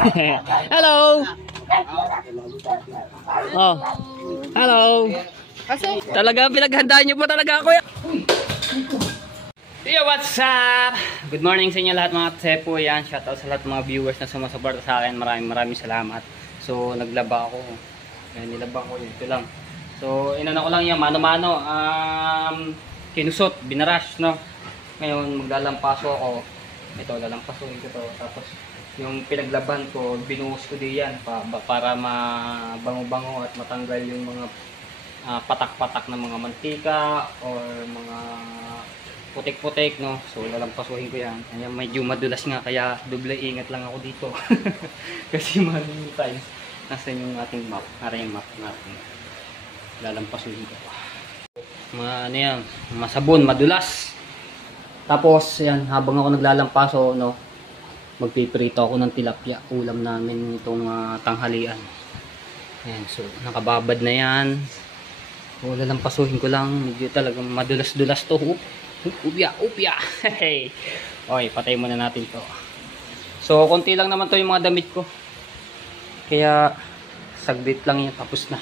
Hello. Oh. Hello. Talaga pinaghandaan niyo po talaga ako. Yo, what's up? Good morning sa inyo lahat mga tsepo. Yan, shoutout sa lahat ng mga viewers na sumusuporta sa akin. Maraming salamat. So, naglaba ako. Ayan, nilaba ko. Ito lang. So, inano ko lang yan. Mano-mano. Kinusot. Binarash, no? Ngayon, maglalampaso ako. Ito, lalampasoin ko to. Tapos, yung pinaglaban ko, binuhos ko diyan para mabango-bango at matanggal yung mga patak-patak na mga mantika or mga putik-putik, no? So, lalampasuhin ko yan. Ayan, medyo madulas nga, kaya doble ingat lang ako dito. Kasi maraming times, nasa yung ating map. Yung map natin. Lalampasuhin ko. Ano yan, masabon, madulas. Tapos, yan, habang ako naglalampaso, no, magpiprito ako ng tilapia. Ulam namin itong tanghalian. Ayan, so, nakababad na yan. So, lalampasuhin ko lang. Medyo talagang madulas-dulas to. Upya. Hey. Okay, patay muna natin to. So, konti lang naman to yung mga damit ko. Kaya, saglit lang yan. Tapos na.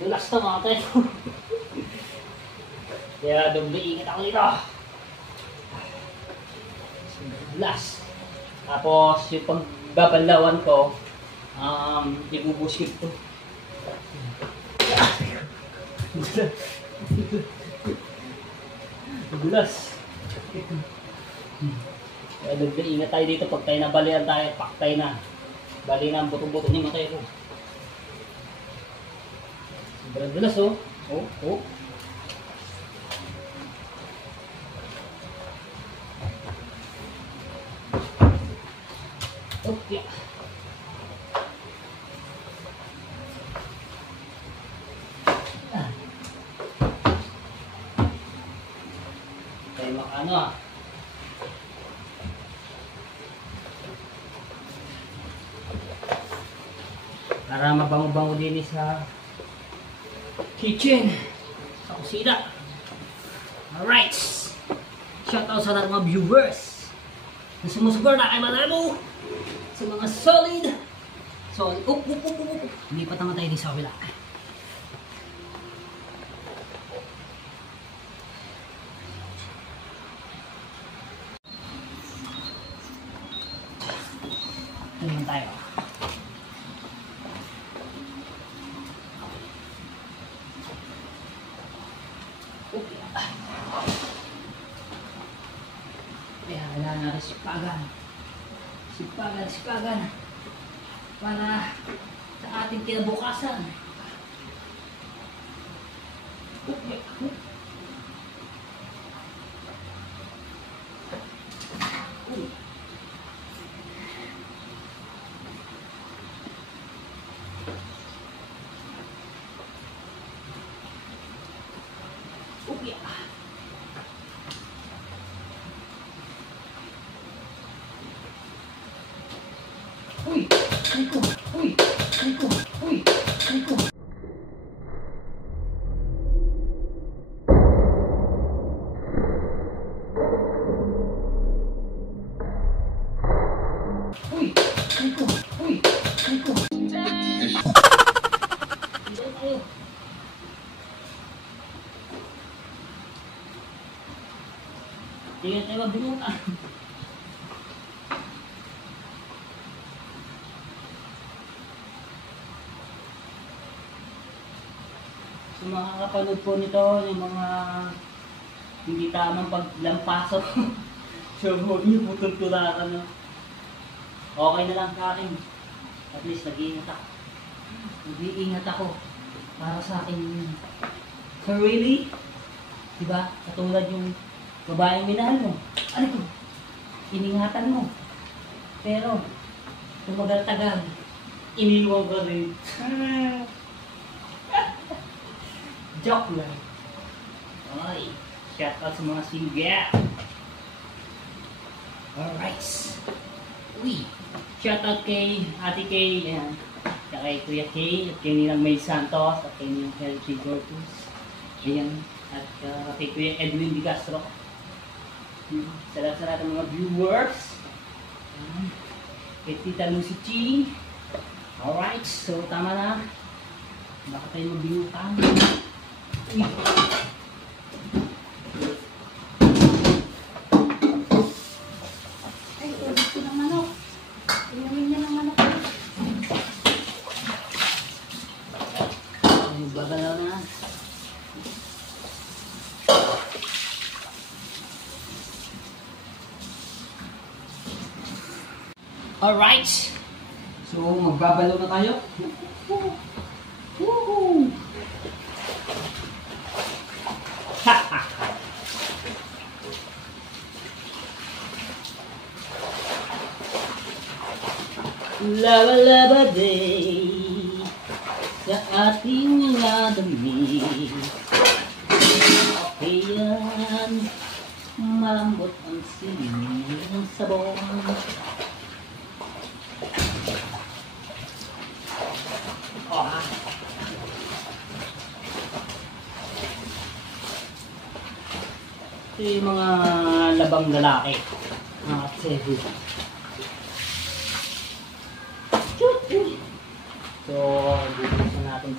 Dulas to mga tayo. Kaya doble ingat ako dito. Dulas. Tapos yung pagbabanlawan ko, ibubuskip to. Dulas. Kaya doble ingat tayo dito. Pag tayo nabalian tayo, paktay na. Bali na ang buto-buto niya matay ko. Dulas oh. Oh. Okay. Tayo makano ah. Para mabango-bango din sa kitchen, sa kusina. Alright, shoutout sa lahat ng mga viewers na sumusuporta kay Manalo, sa mga solid. Lipat naman tayo din sa wala. Ito naman tayo. Kaya kailangan natin sipagan para sa ating kinabukasan. Tingnan tayo mabinutan. So makakapanood po nito yung mga hindi tamang paglampasok. So, huwag niyo po tuntulakan, no? Okay na lang sa akin. At least nag-iingat ako. Nag-iingat ako para sa akin yun. So really, diba? Katulad yung babaeng minahal mo. Ano ko? Iningatan mo. Pero, tumagal-tagal, iniwan ko rin. Joke lang. Ay, shout out sa mga single. Alright. Uy, shout out kay Ate Kay, ayan. At kay Kuya Kay, at kay Nilang May Santos, at kay Nilang Healthy Gorgeous. Ayan. At kay Kuya Edwin Di Castro. Salamat ng mga viewers. Ayan. Kay Tita Lucy Chi. Alright, so tama na. Baka tayo magbiyutan. Uy. Ay, ulit ko ng manok. Inumin niya ng manok. Ay, bagalaw na. Alright. So, magbabalaw na tayo. Woohoo! Laba-laba day sa ating mga dami. Okay yan, malambot ang siling ng sabon. Oh. Ito yung mga labang lalaki, mga tsehu. So, bubuksan natin.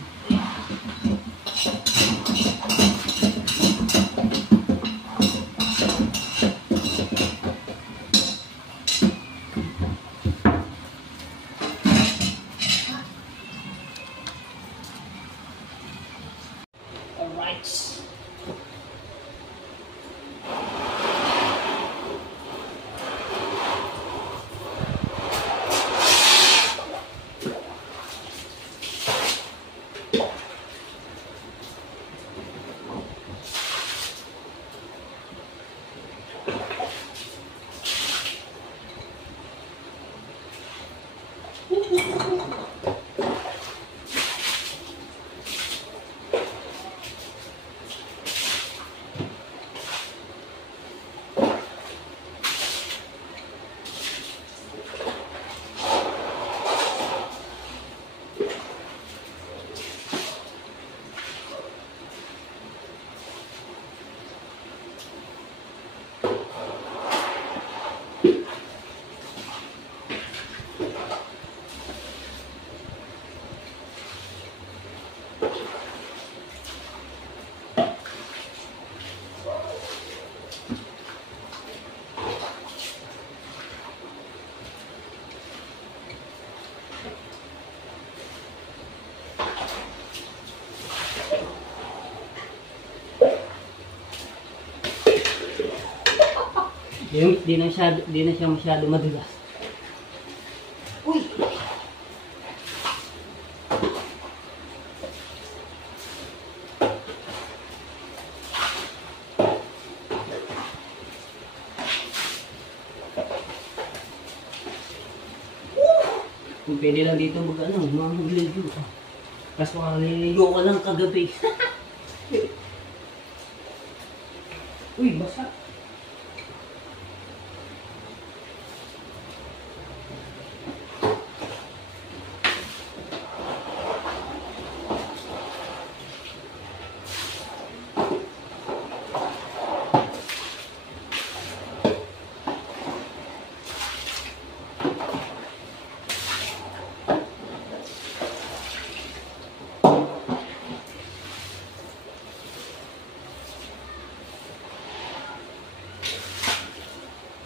Alright. Di na siya masyado madulas. Uy! Kung pwede lang dito mga magliligo. Kaso naliligo ka lang kagabi. Uy, basta.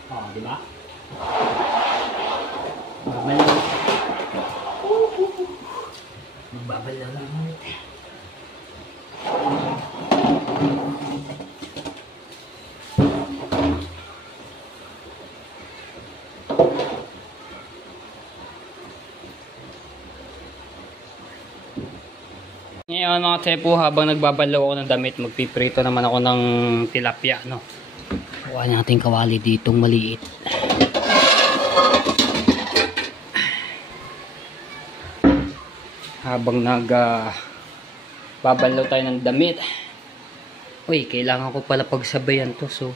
Oh, di ba? Babalaw. Magbabalaw lang ulit. Ngayon mga tsepo, habang nagbabalaw ako ng damit, magpiprito naman ako ng tilapia, no? Kuha natin kawali ditong maliit. Habang babalaw tayo ng damit. Uy, kailangan ko pala pagsabayan to. So,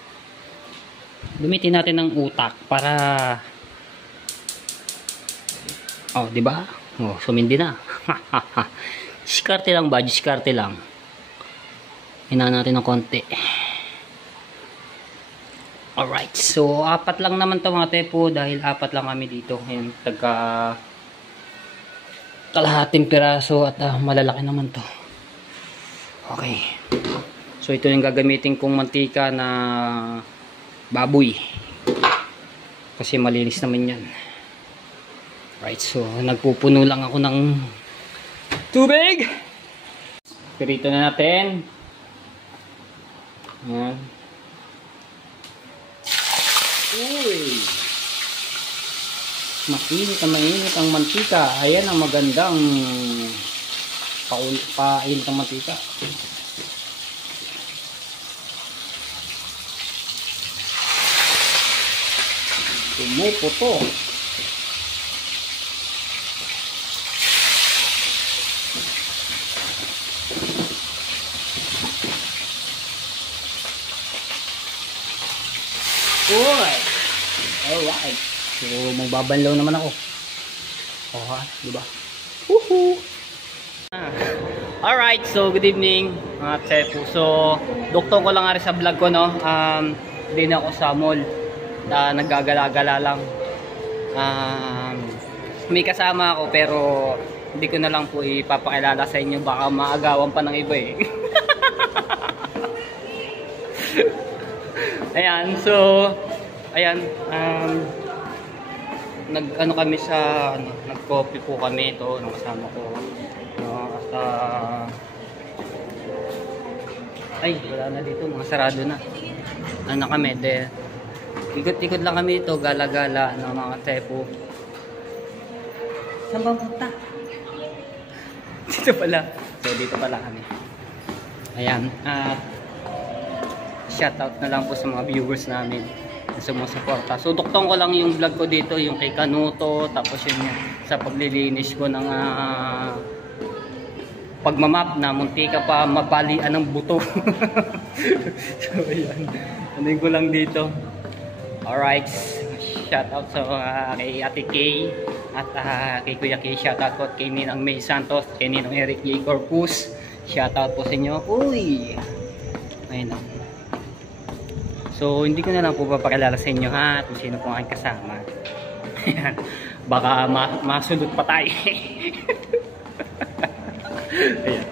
gamitin natin ng utak para... Oh, di ba? Oh, sumindi na. Diskarte lang ba? Diskarte lang. Hinaan natin ng konti. Alright. So, 4 lang naman to mga tepo. Dahil 4 lang kami dito. Ayan, kalahating piraso at malalaki naman to. Okay. So, ito yung gagamitin kong mantika na baboy. Kasi malinis naman yan. Right. So, nagpupuno lang ako ng tubig. Pirito na natin. Ayan. Uy. Mainit ang mantika. Ayan ang magandang painit ang mantika. Pumuputo. Alright. Alright. So, magbabanlaw naman ako. Oh, ha? Diba? Woohoo! Alright. So, good evening, mga tsepo. So, doktor ko lang nga rin sa vlog ko, no? Hindi na ako sa mall. Naggagala-gala lang. May kasama ako, pero hindi ko na lang po ipapakilala sa inyo. Baka maagawan pa ng iba eh. Ayan, so ayan, nag-ano kami sa nag-coffee po kami ito ng kasama ko. Ay, wala na dito, mga sarado na. Ano kami, ikot-ikot lang kami ito, gala-gala ng mga tepo. Saan ba punta? Dito pala. So, dito pala kami. Ayan, shoutout na lang po sa mga viewers namin na sumusuporta. So, duktong ko lang yung vlog ko dito, yung kay Kanuto, tapos yun sa paglilinis ko ng pagmamap na muntika pa mabalian ng buto. So, ayan. Anin ko lang dito. Alright. Shoutout sa kay Ate Kay at kay Kuya Kay. Shoutout po kay Ninang May Santos, kay Ninang Eric J. Corpus. Shoutout po sa inyo. Uy! Ayun na. So, hindi ko na lang po papakilala sa inyo ha kung sino po aking kasama. Baka masunod pa tayo. Ayan.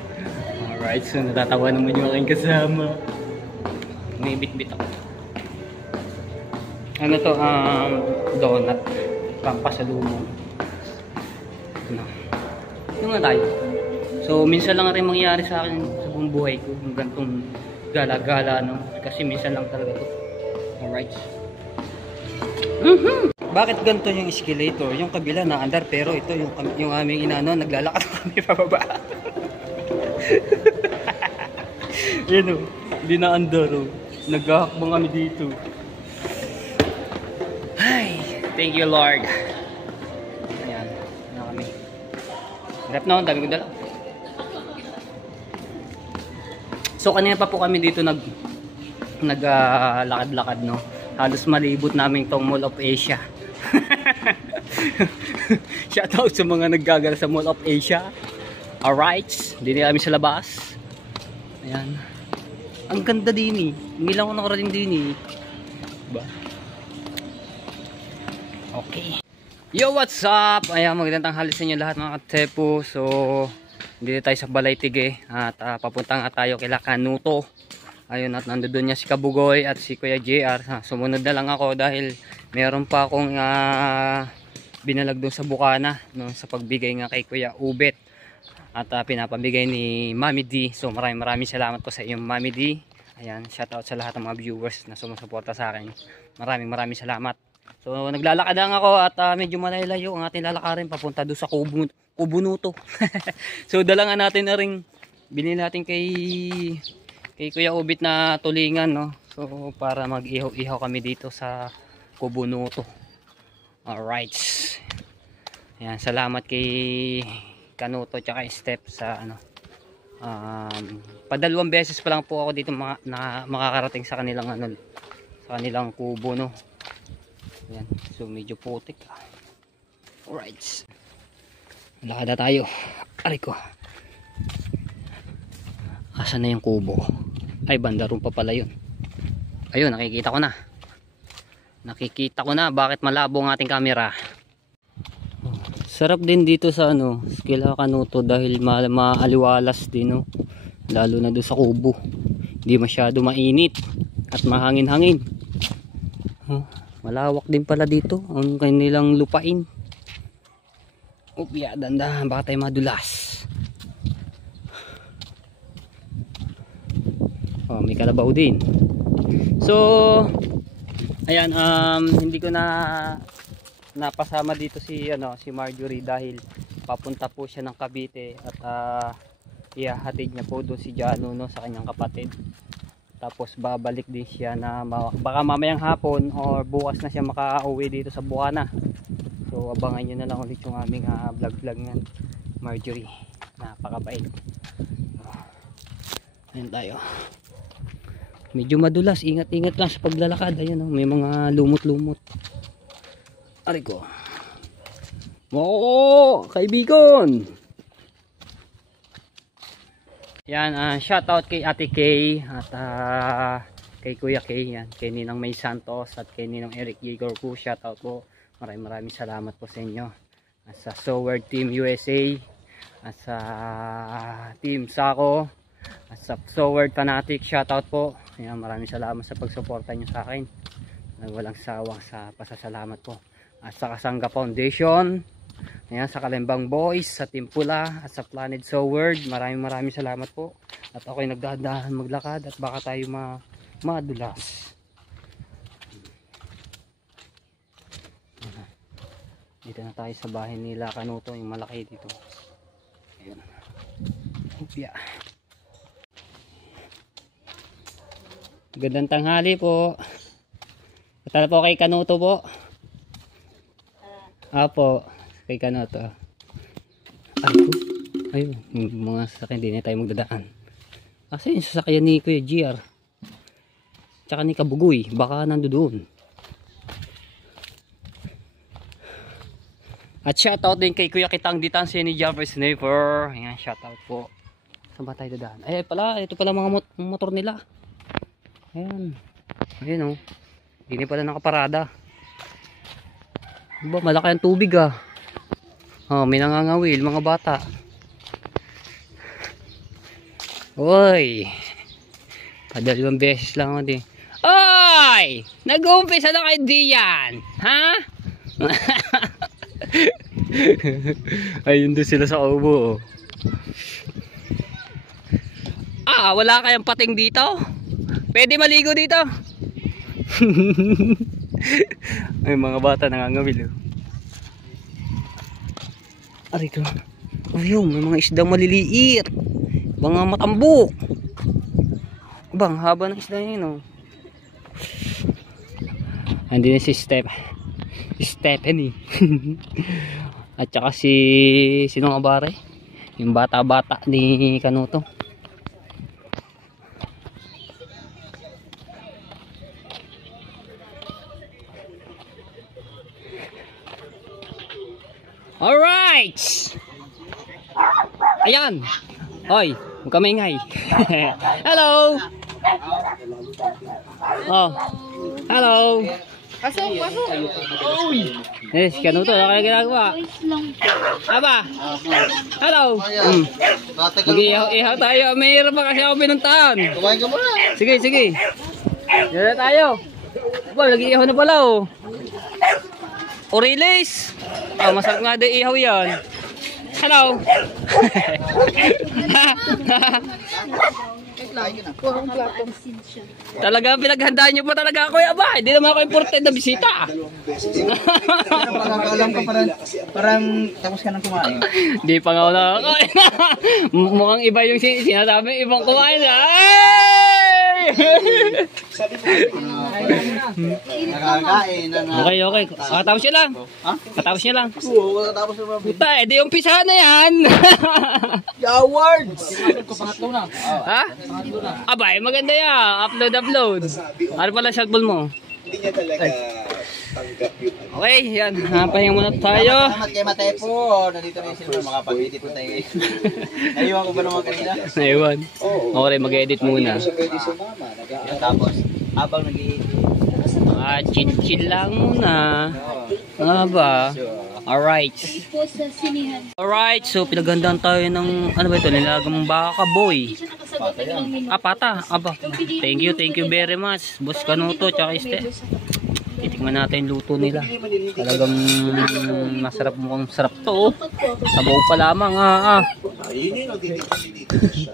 Alright, so natatawa naman yung aking kasama. May bit-bit ako. Ano to? Donut. Pampasalubong. Ano? Ito nga tayo. So, minsan lang rin mangyari sa akin sa buong buhay ko. Yung gantong gala-gala, no? Kasi minsan lang talaga to. Alright. Bakit ganito yung escalator? Yung kabila na andar, pero ito yung aming inano, naglalakad kami pababa. Yan o, hindi na andar o. Naghahakbang kami dito. Ay, thank you Lord. Ayan, na kami. Harap na, dami ko dala. So kanina pa po kami dito naglakad-lakad, no. Halos malibot namin tong Mall of Asia. Shoutout sa mga naggagala sa Mall of Asia. Alright, hindi na kami sa labas. Ayan. Ang ganda din eh. Ngilang ko nakarating din eh. Diba? Okay. Yo, what's up? Ayan, magandang tanghali sa inyo lahat mga katepo. So, dito tayo sa Balaytige at papunta nga tayo kila Kanuto. Ayun, at nandoon niya si Kabugoy at si Kuya JR. Sumunod na lang ako dahil meron pa akong binalag doon sa Bukana, no, sa pagbigay nga kay Kuya Ubet. At pinapabigay ni Mami D. So maraming salamat po sa iyong Mami D. Ayan, shoutout sa lahat ng mga viewers na sumusuporta sa akin. Maraming salamat. So naglalakad lang ako at medyo malayo ang ating lalakarin papunta doon sa Kubunuto. So dalangan natin na ring Binili natin kay Kuya Ubit na tulingan, no. So para mag-ihaw-ihaw kami dito sa Kubunuto. Alright. Ayan, salamat kay Kanuto tsaka Step sa ano. Padalawang beses pa lang po ako dito makakarating sa kanilang ano, sa kanilang kubo, no. Ayan, so medyo putik. Alright. Lakad na tayo. Aray ko. Asan na yung kubo? Ay, bandaron pa pala yun. Ayun, nakikita ko na. Nakikita ko na bakit malabo ang ating camera. Sarap din dito sa ano, Skila Kanuto dahil maaliwalas din, no? Lalo na doon sa kubo. Hindi masyado mainit at mahangin-hangin. Malawak din pala dito ang kanilang lupain. Upya, dandahan, baka tayo madulas. May kalabaw din. So ayan, hindi ko na napasama dito si Marjorie dahil papunta po siya ng Cavite at ihahatid niya po doon si Jano, no, sa kanyang kapatid. Tapos babalik din siya na baka mamayang hapon or bukas na siya makauwi dito sa Bukana. So abangan nyo na lang ulit yung aming vlog yan, Marjorie. Napakabait. Ayan tayo. Medyo madulas, ingat-ingat lang sa paglalakad. Ayan, may mga lumot-lumot. Aray ko. Oo, kaibigan. Yan, shoutout kay Ate Kay at kay Kuya Kay, yan, kay Ninang May Santos at kay Ninang Eric Igor po. Shoutout po. Maraming salamat po sa inyo. At sa Soward Team USA, at sa Team Sako, at sa Soward Fanatic, shoutout po. Ayan, maraming salamat sa pagsuporta nyo sa akin. Walang sawang sa pasasalamat po. At sa Kasangga Foundation, ayan, sa Kalembang Boys, sa Team Pula, at sa Planet Soward, maraming salamat po. At ako'y nagdadahan maglakad at baka tayo madulas. Dito na tayo sa bahay nila Kanuto, yung malaki dito. Ayan. Upya. Gandang tanghali po. Patala po kay Kanuto po. Apo, kay Kanuto. Ayun, mga sasakyan din na tayo magdadaan. Kasi yung sasakyan ni Kuya GR tsaka ni Kabugoy, baka nandoon. At shoutout din kay Kuya Kitang Ditansi ni Jumper Sniper. Ayan, shoutout po. Saan ba tayo dadaan? Ay pala, ito pala mga motor nila. Ayan. Ayan, oh. Hindi pala nakaparada. Diba, malaki ang tubig ah. May nangangawil, mga bata. Oy. Padalawang beses lang ako din. Oy! Nag-uumpisa na kayo diyan. Ha? Ayun doon sila sa ubo, oh. Wala kayang pating dito? Pwede maligo dito? Ay, mga bata nangangawil, oh. Aray ko. Ayun, may mga isdang maliliit. Mga matambok. Bang, haba ng isda yun, oh. Andun si Stephanie. At saka sino nga bare? Yung bata-bata ni Kanuto. Alright! Ayan! Hoy, huwag ka maingay. Hello! Oh, hello! Pasok! Uy! Yes, Kanuto, ano kaya ginagawa? Aba! Hello! Mag-ihaw tayo. Mayroon pa kasi ako pinuntahan. Kumain ka muna. Sige. Diyan na tayo. Aba, nag-ihaw na pala, oh. Orilis! Masarap nga din ihaw yan. Hello! Purong plato. Siya. Talaga pinaghandaan niyo pa talaga ako. Aba, hindi naman ako important na bisita. Alam ko parang tapos ka nang kumain. Hindi pa nga ako nakakain. Mukhang iba yung sinasabi. Ibang kumain. Ay! Nakakain na na. Okay, okay. Katapos niya lang. Ha? Katapos niya lang. Oo, tapos na ba? Puta, edi umpisahan na yan. Awards! Ha? Abay, maganda yan. Upload. Ano pala cellphone mo? Hindi niya talaga tanggap yun. Okay, yan. Pahinga muna tayo. Salamat kay Matepo. Nandito na yung silver. Makapag-edit po tayo ngayon. Naiwan ko ba naman kanina? Naiwan. Okay, mag-edit muna. Pwede sumama. Tapos, habang nag-edit. Chill lang muna. Ba? Alright. Po sa sinihan. Alright, so pinaghandaan tayo ng, ano ba ito, nilagang baka boy. Hindi siya nakasagot ng ilang minuto. Pata. Aba. Thank you very much. Boss Kanuto, tsaka Este. Titikman natin yung luto nila. Talagang masarap, mukhang sarap to. Sabaw pa lamang. Yun yung nagtitignan dito siya.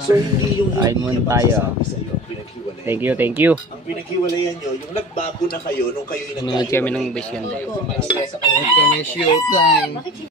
So hindi yung Kain muna tayo. sa'yo ang pinaghiwalay. Thank you. Ang pinaghiwalayan nyo, yung nagbago na kayo nung kayo Nanonood kami ng base ganda. Kami showtime.